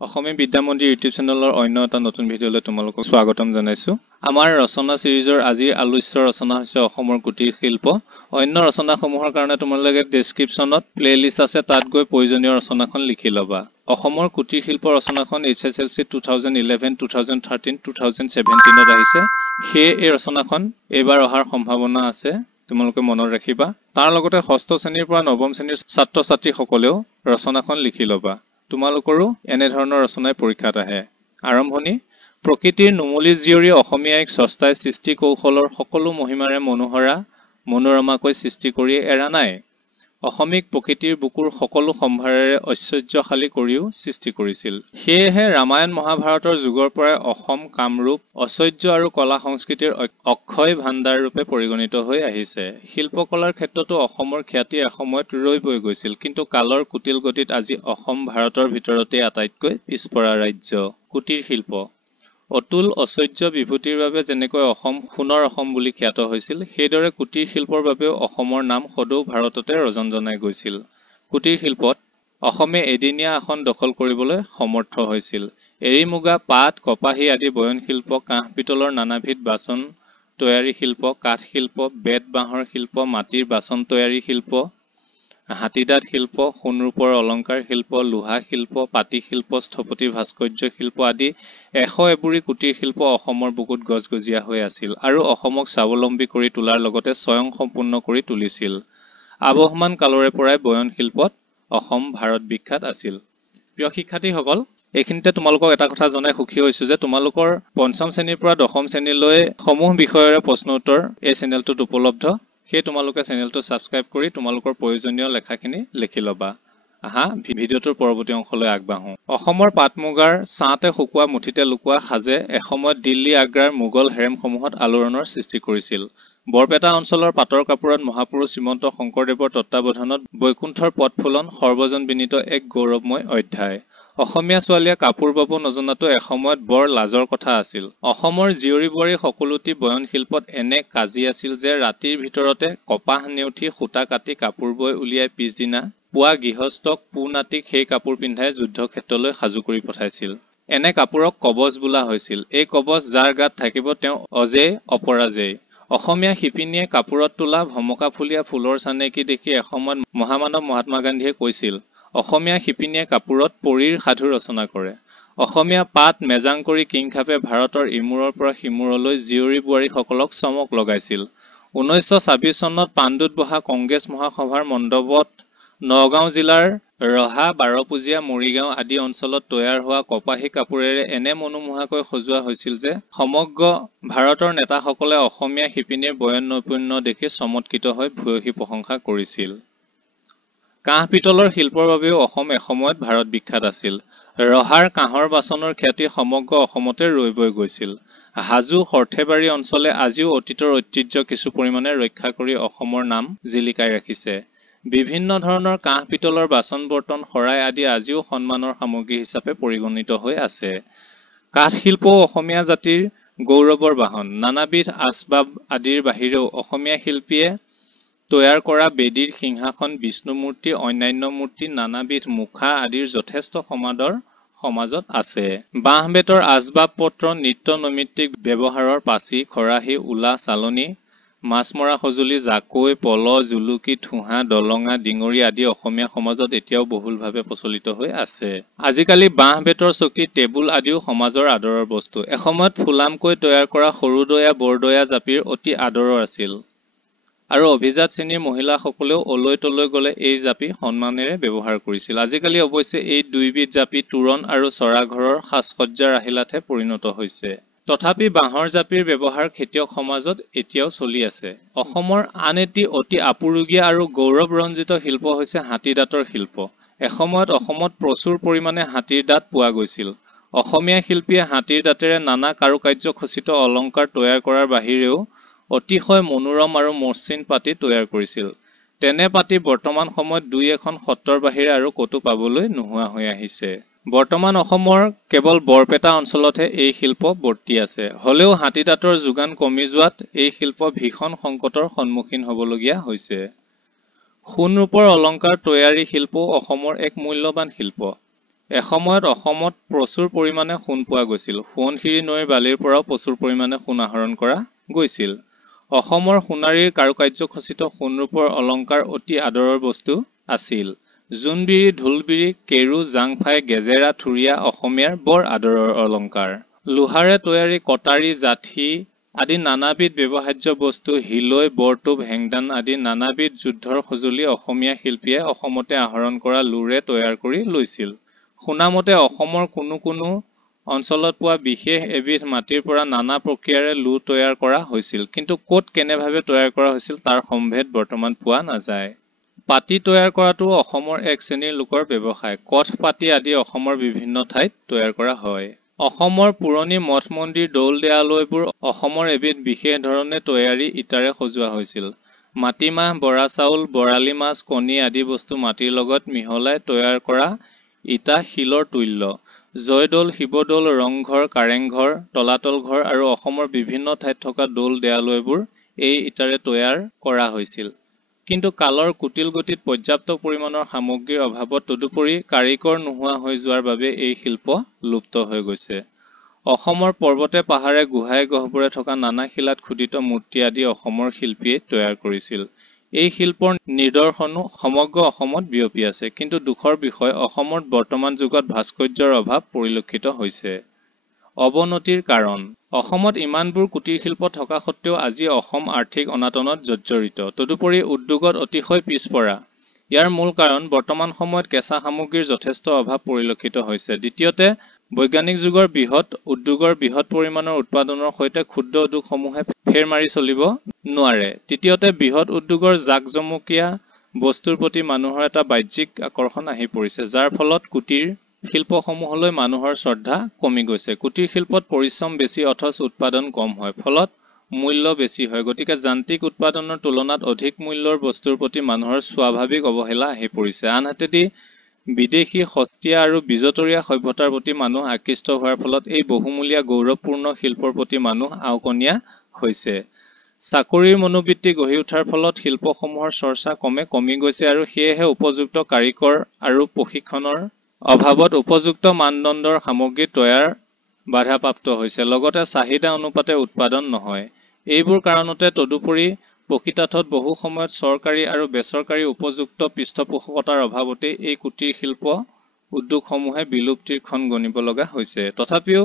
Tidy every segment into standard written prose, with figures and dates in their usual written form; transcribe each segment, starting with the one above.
অসমীয়া বিদ্যা মন্দিৰ ইউটিউব চেনেলৰ অন্য এটা নতুন ভিডিঅ'লৈ তোমালোকক স্বাগতম জনাইছো। আমাৰ ৰচনা সিৰিজৰ আজিৰ আলোচ্য ৰচনা হৈছে অসমৰ কুটিৰ শিল্প। অন্য ৰচনাসমূহৰ কাৰণে তোমালোকে ডেসক্ৰিপচনত প্লেলিষ্ট আছে, তাত গৈ প্ৰয়োজনীয় ৰচনাখন লিখি ল'বা। অসমৰ কুটিৰ শিল্প ৰচনাখন HSLC 2011, 2013, 2017ত আহিছে। সেই এই ৰচনাখন এইবাৰ অহাৰ সম্ভাৱনা আছে, তোমালোকে মনত ৰাখিবা। তাৰ লগতে ষষ্ঠ শ্ৰেণীৰ পৰা নৱম শ্ৰেণীৰ ছাত্ৰ-ছাত্ৰীসকলেও ৰচনাখন লিখি ল'বা। তোমালোকৰো এনে ধৰণৰ ৰচনাই পৰীক্ষাত আহে। আৰম্ভণি। প্ৰকৃতিৰ নুমলী জীয়ৰী অসমীয়া এক স্ৰষ্টাই সৃষ্টি কৌশলৰ সকলো মহিমাৰে মনোহৰা মনোৰমাকৈ সৃষ্টি কৰি এৰা নাই। অসমীক প্ৰকৃতিৰ বুকুৰ সকলো সম্ভাৰেৰে ঐশ্বৰ্যশালী কৰিও সৃষ্টি কৰিছিল। সেয়েহে ৰামায়ণ মহাভাৰতৰ যুগৰ পৰাই অসম কামৰূপ ঐশ্বৰ্য আৰু কলা সংস্কৃতিৰ অক্ষয় ভাণ্ডাৰ ৰূপে পৰিগণিত হৈ আহিছে। শিল্পকলাৰ ক্ষেত্ৰতো অসমৰ খ্যাতি এসময়ত ৰৈ বৈ গৈছিল, কিন্তু কালৰ কুটিল গতিত আজি অসম ভাৰতৰ ভিতৰতে আটাইতকৈ পিছপৰা ৰাজ্য। কুটিৰ শিল্প। অতুল ঐশ্বৰ্য বিভূতিৰ বাবে যেনেকৈ অসম সোণৰ অসম বুলি খ্যাত হৈছিল, সেইদৰে কুটিৰ শিল্পৰ বাবেও অসমৰ নাম সদৌ ভাৰততে ৰজনজনাই গৈছিল। কুটিৰ শিল্পত অসমে এদিনীয়া আসন দখল কৰিবলৈ সমৰ্থ হৈছিল। এৰী মুগা, পাট, কপাহী আদি বয়ন শিল্প, কাঁহ পিতলৰ নানাবিধ বাচন তৈয়াৰী শিল্প, কাঠ শিল্প, বেত বাঁহৰ শিল্প, মাটিৰ বাচন তৈয়াৰী শিল্প, হাতীদাঁত শিল্প, সোণ-ৰূপৰ অলংকাৰ শিল্প, লোহা শিল্প, পাটি শিল্প, স্থপতি ভাস্কৰ্য শিল্প আদি 100 এবোৰী কুটিৰ শিল্প অসমৰ বুকুত গজগজীয়া হৈ আছিল আৰু অসমক স্বাৱলম্বী কৰি তোলাৰ লগতে স্বয়ং সম্পূৰ্ণ কৰি তুলিছিল। আবহমান কালৰে পৰাই বয়ন শিল্পত অসম ভাৰত বিখ্যাত আছিল। প্ৰিয় শিক্ষাৰ্থীসকল, এইখিনিতে তোমালোকক এটা কথা জনাই সুখী হৈছো যে তোমালোকৰ পঞ্চম শ্ৰেণীৰ পৰা দশম শ্ৰেণীলৈ সমূহ বিষয়ৰে প্ৰশ্ন উত্তৰ এই চেনেলটোত উপলব্ধ। সেই তোমালোকে চেনেলটো ছাবস্ক্ৰাইব কৰি তোমালোকৰ প্ৰয়োজনীয় লেখাখিনি লিখি ল'বা। আহা ভিডিঅ'টোৰ পৰৱৰ্তী অংশলৈ আগবাঢ়ো। অসমৰ পাট মুগাৰ ছাঁতে শুকোৱা মুঠিতে লুকোৱা সাজে এসময়ত দিল্লী আগ্ৰাৰ মোগল হেৰেমসমূহত আলোড়নৰ সৃষ্টি কৰিছিল। বৰপেটা অঞ্চলৰ পাটৰ কাপোৰত মহাপুৰুষ শ্ৰীমন্ত শংকৰদেৱৰ তত্বাৱধানত বৈকুণ্ঠৰ পদফুলন সৰ্বজন বিনীত এক গৌৰৱময় অধ্যায়। অসমীয়া ছোৱালীয়ে কাপোৰ বব নজনাটো এসময়ত বৰ লাজৰ কথা আছিল। অসমৰ জীয়ৰী বোৱাৰী সকলোটি বয়ন শিল্পত এনে কাজি আছিল যে ৰাতিৰ ভিতৰতে কপাহ নেউঠি সূতা কাটি কাপোৰ বৈ উলিয়াই পিছদিনা পুৱা গৃহস্থক পু-নাতিক সেই কাপোৰ পিন্ধাই যুদ্ধক্ষেত্ৰলৈ সাজু কৰি পঠাইছিল। এনে কাপোৰক কবচ বোলা হৈছিল। এই কবচ যাৰ গাত থাকিব তেওঁ অজেয় অপৰাজেয়। অসমীয়া শিপিনীয়ে কাপোৰত তোলা ভমকাফুলীয়া ফুলৰ চানেকি দেখি এসময়ত মহামানৱ মহাত্মা গান্ধীয়ে কৈছিল, অসমীয়া শিপিনীয়ে কাপোৰত পৰীৰ সাধু ৰচনা কৰে। অসমীয়া পাট মেজাংকৰি কিংখাপে ভাৰতৰ ইমূৰৰ পৰা সিমূৰলৈ জীয়ৰী বোৱাৰীসকলক চমক লগাইছিল। 1926 চনত পাণ্ডুত বহা কংগ্ৰেছ মহাসভাৰ মণ্ডপত নগাঁও জিলাৰ ৰহা, বাৰপুজীয়া, মৰিগাঁও আদি অঞ্চলত তৈয়াৰ হোৱা কপাহী কাপোৰেৰে এনে মনোমোহাকৈ সজোৱা হৈছিল যে সমগ্ৰ ভাৰতৰ নেতাসকলে অসমীয়া শিপিনীৰ বয়ন নৈপুণ্য দেখি চমৎকৃত হৈ ভূয়সী প্ৰশংসা কৰিছিল। কাঁহ পিতলৰ শিল্পৰ বাবেও অসম এসময়ত ভাৰত বিখ্যাত আছিল। ৰহাৰ কাঁহৰ বাচনৰ খ্যাতি সমগ্ৰ অসমতে ৰৈ বৈ গৈছিল। হাজো, সৰ্থেবাৰী অঞ্চলে আজিও অতীতৰ ঐতিহ্য কিছু পৰিমাণে ৰক্ষা কৰি অসমৰ নাম জিলিকাই ৰাখিছে। বিভিন্ন ধৰণৰ কাঁহ পিতলৰ বাচন বৰ্তন, শৰাই আদি আজিও সন্মানৰ সামগ্ৰী হিচাপে পৰিগণিত হৈ আছে। কাঠ শিল্পও অসমীয়া জাতিৰ গৌৰৱৰ বাহন। নানাবিধ আচবাব আদিৰ বাহিৰেও অসমীয়া শিল্পীয়ে তৈয়াৰ কৰা বেদীৰ সিংহাসন, বিষ্ণু মূৰ্তি, অন্যান্য মূৰ্তি, নানাবিধ মুখা আদিৰ যথেষ্ট সমাদৰ সমাজত আছে। বাঁহ বেতৰ আচবাব পত্ৰ, নিত্য নৈমিত্তিক ব্যৱহাৰৰ পাচি, খৰাহী, উলা, চালনী, মাছ মৰা সঁজুলি, জাকৈ, পল, জুলুকি, ঠোহা, দলঙা, ডিঙৰি আদি অসমীয়া সমাজত এতিয়াও বহুলভাৱে প্ৰচলিত হৈ আছে। আজিকালি বাঁহ বেতৰ চকী, টেবুল আদিও সমাজৰ আদৰৰ বস্তু। এসময়ত ফুলামকৈ তৈয়াৰ কৰা সৰুদয়া বৰদয়া জাপিৰ অতি আদৰৰ আছিল আৰু অভিজাত শ্ৰেণীৰ মহিলাসকলেও অলৈ তলৈ গলে এই জাপি সন্মানেৰে ব্যৱহাৰ কৰিছিল। আজিকালি অৱশ্যে এই দুইবিধ জাপি তোৰণ আৰু চৰাঘৰৰ সাজসজ্জাৰ আহিলাতহে পৰিণত হৈছে। তথাপি বাঁহৰ জাপিৰ ব্যৱহাৰ খেতিয়ক সমাজত এতিয়াও চলি আছে। অসমৰ আন এটি অতি আপুৰুগীয়া আৰু গৌৰৱৰঞ্জিত শিল্প হৈছে হাতীদাঁতৰ শিল্প। এসময়ত অসমত প্ৰচুৰ পৰিমাণে হাতীৰ দাঁত পোৱা গৈছিল। অসমীয়া শিল্পীয়ে হাতীৰ দাঁতেৰে নানা কাৰুকাৰ্য খচিত অলংকাৰ তৈয়াৰ কৰাৰ বাহিৰেও অতিশয় মনোৰম আৰু মসৃণ পাটি তৈয়াৰ কৰিছিল। তেনে পাটি বৰ্তমান সময়ত দুই এখন সত্ৰৰ বাহিৰে আৰু ক'তো পাবলৈ নোহোৱা হৈ আহিছে। বৰ্তমান অসমৰ কেৱল বৰপেটা অঞ্চলতহে এই শিল্প বৰ্তি আছে। হলেও হাতীদাঁতৰ যোগান কমি যোৱাত এই শিল্প ভীষণ সংকটৰ সন্মুখীন হ'বলগীয়া হৈছে। সোণ ৰূপৰ অলংকাৰ তৈয়াৰী শিল্পও অসমৰ এক মূল্যৱান শিল্প। এসময়ত অসমত প্ৰচুৰ পৰিমাণে সোণ পোৱা গৈছিল। সোৱণশিৰি নৈৰ বালিৰ পৰাও প্ৰচুৰ পৰিমাণে সোণ আহৰণ কৰা গৈছিল। অসমৰ সোণাৰীৰ কাৰুকাৰ্য খচিত সোণৰূপৰ অলংকাৰ অতি আদৰৰ বস্তু আছিল। জোনবিৰি, ঢোলবিৰি, কেৰু, জাংফাই, গেজেৰা, থুৰীয়া অসমীয়াৰ বৰ আদৰৰ অলংকাৰ। লোহাৰে তৈয়াৰী কটাৰী, জাঠি আদি নানাবিধ ব্যৱহাৰ্য বস্তু, হিলৈ, বৰটোপ, হেংদান আদি নানাবিধ যুদ্ধৰ সঁজুলি অসমীয়া শিল্পীয়ে অসমতে আহৰণ কৰা লোৰে তৈয়াৰ কৰি লৈছিল। শুনামতে অসমৰ কোনো অঞ্চলত পোৱা বিশেষ এবিধ মাটিৰ পৰা নানা প্ৰক্ৰিয়াৰে লো তৈয়াৰ কৰা হৈছিল, কিন্তু ক'ত কেনেভাৱে তৈয়াৰ কৰা হৈছিল তাৰ সম্ভেদ বৰ্তমান পোৱা নাযায়। পাটি তৈয়াৰ কৰাটো অসমৰ এক শ্ৰেণীৰ লোকৰ ব্যৱসায়। কঠ পাটি আদি অসমৰ বিভিন্ন ঠাইত তৈয়াৰ কৰা হয়। অসমৰ পুৰণি মঠ মন্দিৰ, দৌল দেৱালয়বোৰ অসমৰ এবিধ বিশেষ ধৰণে তৈয়াৰী ইটাৰে সজোৱা হৈছিল। মাটিমাহ, বৰা চাউল, বৰালি মাছ, কণী আদি বস্তু মাটিৰ লগত মিহলাই তৈয়াৰ কৰা ইটা শিলৰ তুল্য। জয়দৌল, শিৱদৌল, ৰংঘৰ, কাৰেংঘৰ, তলাতল ঘৰ আৰু অসমৰ বিভিন্ন ঠাইত থকা দৌল দেৱালয়বোৰ এই ইটাৰে তৈয়াৰ কৰা হৈছিল। কিন্তু কালৰ কুটিল গতিত পৰ্যাপ্ত পৰিমাণৰ সামগ্ৰীৰ অভাৱত তদুপৰি কাৰিকৰ নোহোৱা হৈ যোৱাৰ বাবে এই শিল্প লুপ্ত হৈ গৈছে। অসমৰ পৰ্বতে পাহাৰে গুহাই গহ্বৰে থকা নানা শিলাত খোদিত মূৰ্তি আদি অসমৰ শিল্পীয়ে তৈয়াৰ কৰিছিল। এই শিল্পৰ নিদৰ্শনো সমগ্ৰ অসমত বিয়পি আছে, কিন্তু দুখৰ বিষয় অসমত বৰ্তমান যুগত ভাস্কৰ্যৰ অভাৱ পৰিলক্ষিত হৈছে। অৱনতিৰ কাৰণ অসমত ইমানবোৰ কুটিৰ শিল্প থকা সত্ত্বেও আজি অসম আৰ্থিক অনাটনত জৰ্জৰিত। তদুপৰি উদ্যোগত অতিশয় পিছপৰা। ইয়াৰ মূল কাৰণ বৰ্তমান সময়ত কেঁচা সামগ্ৰীৰ যথেষ্ট অভাৱ পৰিলক্ষিত হৈছে। দ্বিতীয়তে বৈজ্ঞানিক যুগৰ বৃহৎ উদ্যোগৰ বৃহৎ পৰিমাণৰ উৎপাদনৰ সৈতে ক্ষুদ্ৰ উদ্যোগসমূহে ফেৰ মাৰি চলিব নোৱাৰে। তৃতীয়তে বৃহৎ উদ্যোগৰ জাকজমকীয়া বস্তুৰ প্ৰতি মানুহৰ এটা বাহ্যিক আকৰ্ষণ আহি পৰিছে, যাৰ ফলত কুটিৰ শিল্পসমূহলৈ মানুহৰ শ্ৰদ্ধা কমি গৈছে। কুটিৰ শিল্পত পৰিশ্ৰম বেছি অথচ উৎপাদন কম হয়, ফলত মূল্য বেছি হয়। গতিকে যান্ত্ৰিক উৎপাদনৰ তুলনাত অধিক মূল্যৰ বস্তুৰ প্ৰতি মানুহৰ স্বাভাৱিক অৱহেলা আহি পৰিছে। আনহাতেদি বিদেশী সস্তীয়া আৰু বিজতৰীয়া সভ্যতাৰ প্ৰতি মানুহ আকৃষ্ট হোৱাৰ ফলত এই বহুমূলীয়া গৌৰৱপূৰ্ণ শিল্পৰ প্ৰতি মানুহ আওকণীয়া হৈছে। চাকৰিৰ মনোবৃত্তি গঢ়ি উঠাৰ ফলত শিল্পসমূহৰ চৰ্চা কমি গৈছে আৰু সেয়েহে উপযুক্ত কাৰিকৰ আৰু প্ৰশিক্ষণৰ অভাৱত উপযুক্ত মানদণ্ডৰ সামগ্ৰী তৈয়াৰ বাধাপ্ৰাপ্ত হৈছে। লগতে চাহিদা অনুপাতে উৎপাদন নহয়। এইবোৰ কাৰণতে তদুপৰি প্ৰকৃতাৰ্থত বহু সময়ত চৰকাৰী আৰু বেচৰকাৰী উপযুক্ত পৃষ্ঠপোষকতাৰ অভাৱতে এই কুটিৰ শিল্প উদ্যোগসমূহে বিলুপ্তিৰ ক্ষণ গণিব লগা হৈছে। তথাপিও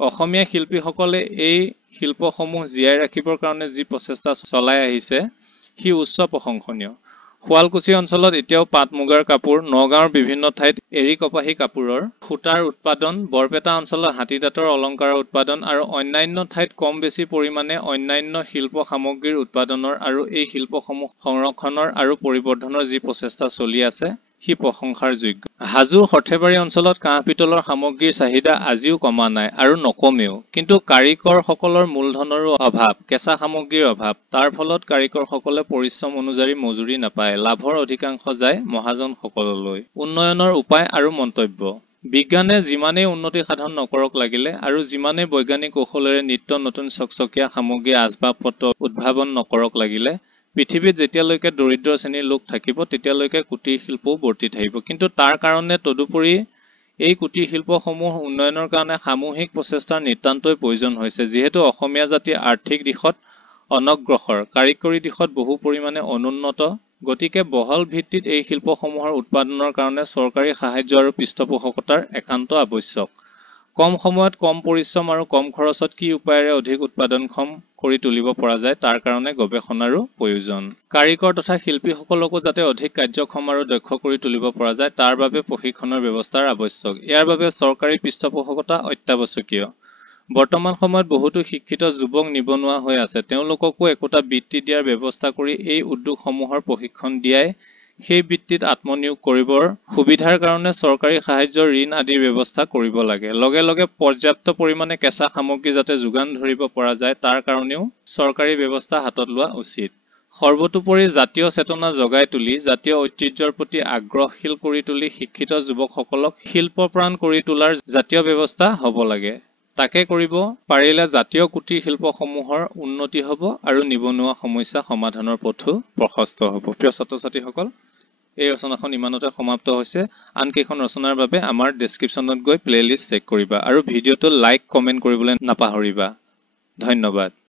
অসমীয়া শিল্পীসকলে এই শিল্পসমূহ জীয়াই ৰাখিবৰ কাৰণে যি প্ৰচেষ্টা চলাই আহিছে সি উচ্চ প্ৰশংসনীয়। শুৱালকুছি অঞ্চলত এতিয়াও পাট মুগাৰ কাপোৰ, নগাঁৱৰ বিভিন্ন ঠাইত এৰী কপাহী কাপোৰৰ সূতাৰ উৎপাদন, বৰপেটা অঞ্চলত হাতীদাঁতৰ অলংকাৰৰ উৎপাদন আৰু অন্যান্য ঠাইত কম বেছি পৰিমাণে অন্যান্য শিল্প সামগ্ৰীৰ উৎপাদনৰ আৰু এই শিল্পসমূহ সংৰক্ষণৰ আৰু পৰিবৰ্ধনৰ যি প্ৰচেষ্টা চলি আছে সি প্ৰশংসাৰ যোগ্য। হাজো, সৰ্থেবাৰী অঞ্চলত কাঁহ পিতলৰ সামগ্ৰীৰ চাহিদা আজিও কমা নাই আৰু নকমেও, কিন্তু কাৰিকৰসকলৰ মূলধনৰো অভাৱ, কেঁচা সামগ্ৰীৰ অভাৱ। তাৰ ফলত কাৰিকৰসকলে পৰিশ্ৰম অনুযায়ী মজুৰি নাপায়। লাভৰ অধিকাংশ যায় মহাজনসকললৈ। উন্নয়নৰ উপায় আৰু মন্তব্য বিজ্ঞানে যিমানেই উন্নতি সাধন নকৰক লাগিলে আৰু যিমানেই বৈজ্ঞানিক কৌশলেৰে নিত্য নতুন চকচকীয়া সামগ্ৰী আচবাব পত্ৰ উদ্ভাৱন নকৰক লাগিলে পৃথিৱীত যেতিয়ালৈকে দৰিদ্ৰ শ্ৰেণীৰ লোক থাকিব তেতিয়ালৈকে কুটিৰ শিল্পও বৰ্তি থাকিব। কিন্তু তাৰ কাৰণে তদুপৰি এই কুটিৰ শিল্পসমূহ উন্নয়নৰ কাৰণে সামূহিক প্ৰচেষ্টাৰ নিতান্তই প্ৰয়োজন হৈছে। যিহেতু অসমীয়া জাতি আৰ্থিক দিশত অনগ্ৰসৰ, কাৰিকৰী দিশত বহু পৰিমাণে অনুন্নত, গতিকে বহল ভিত্তিত এই শিল্পসমূহৰ উৎপাদনৰ কাৰণে চৰকাৰী সাহায্য আৰু পৃষ্ঠপোষকতাৰ একান্ত আৱশ্যক। কম সময়ত কম পৰিশ্ৰম আৰু কম খৰচত কি উপায়েৰে অধিক উৎপাদনক্ষম কৰি তুলিব পৰা যায় তাৰ কাৰণে গৱেষণাৰো প্ৰয়োজন। কাৰিকৰ তথা শিল্পীসকলকো যাতে অধিক কাৰ্যক্ষম আৰু দক্ষ কৰি তুলিব পৰা যায় তাৰ বাবে প্ৰশিক্ষণৰ ব্যৱস্থাৰ আৱশ্যক। ইয়াৰ বাবে চৰকাৰী পৃষ্ঠপোষকতা অত্যাৱশ্যকীয়। বৰ্তমান সময়ত বহুতো শিক্ষিত যুৱক নিবনুৱা হৈ আছে। তেওঁলোককো একোটা বৃত্তি দিয়াৰ ব্যৱস্থা কৰি এই উদ্যোগসমূহৰ প্ৰশিক্ষণ দিয়াই সেই বৃত্তিত আত্মনিয়োগ কৰিবৰ সুবিধাৰ কাৰণে চৰকাৰী সাহায্য, ঋণ আদিৰ ব্যৱস্থা কৰিব লাগে। লগে লগে পৰ্যাপ্ত পৰিমাণে কেঁচা সামগ্ৰী যাতে যোগান ধৰিব পৰা যায় তাৰ কাৰণেও চৰকাৰী ব্যৱস্থা হাতত লোৱা উচিত। সৰ্বোপৰি জাতীয় চেতনা জগাই তুলি জাতীয় ঐতিহ্যৰ প্ৰতি আগ্ৰহশীল কৰি তুলি শিক্ষিত যুৱকসকলক শিল্পপ্ৰাণ কৰি তোলাৰ জাতীয় ব্যৱস্থা হ'ব লাগে। তাকে কৰিব পাৰিলে জাতীয় কুটিৰ শিল্পসমূহৰ উন্নতি হ'ব আৰু নিবনুৱা সমস্যা সমাধানৰ পথো প্ৰশস্ত হ'ব। প্ৰিয় ছাত্ৰ ছাত্ৰীসকল, এই ৰচনাখন ইমানতে সমাপ্ত হৈছে। আন কেইখন ৰচনাৰ বাবে আমাৰ ডেছক্ৰিপশ্যনত গৈ প্লেলিষ্ট চেক কৰিবা আৰু ভিডিঅ'টো লাইক কমেণ্ট কৰিবলৈ নাপাহৰিবা। ধন্যবাদ।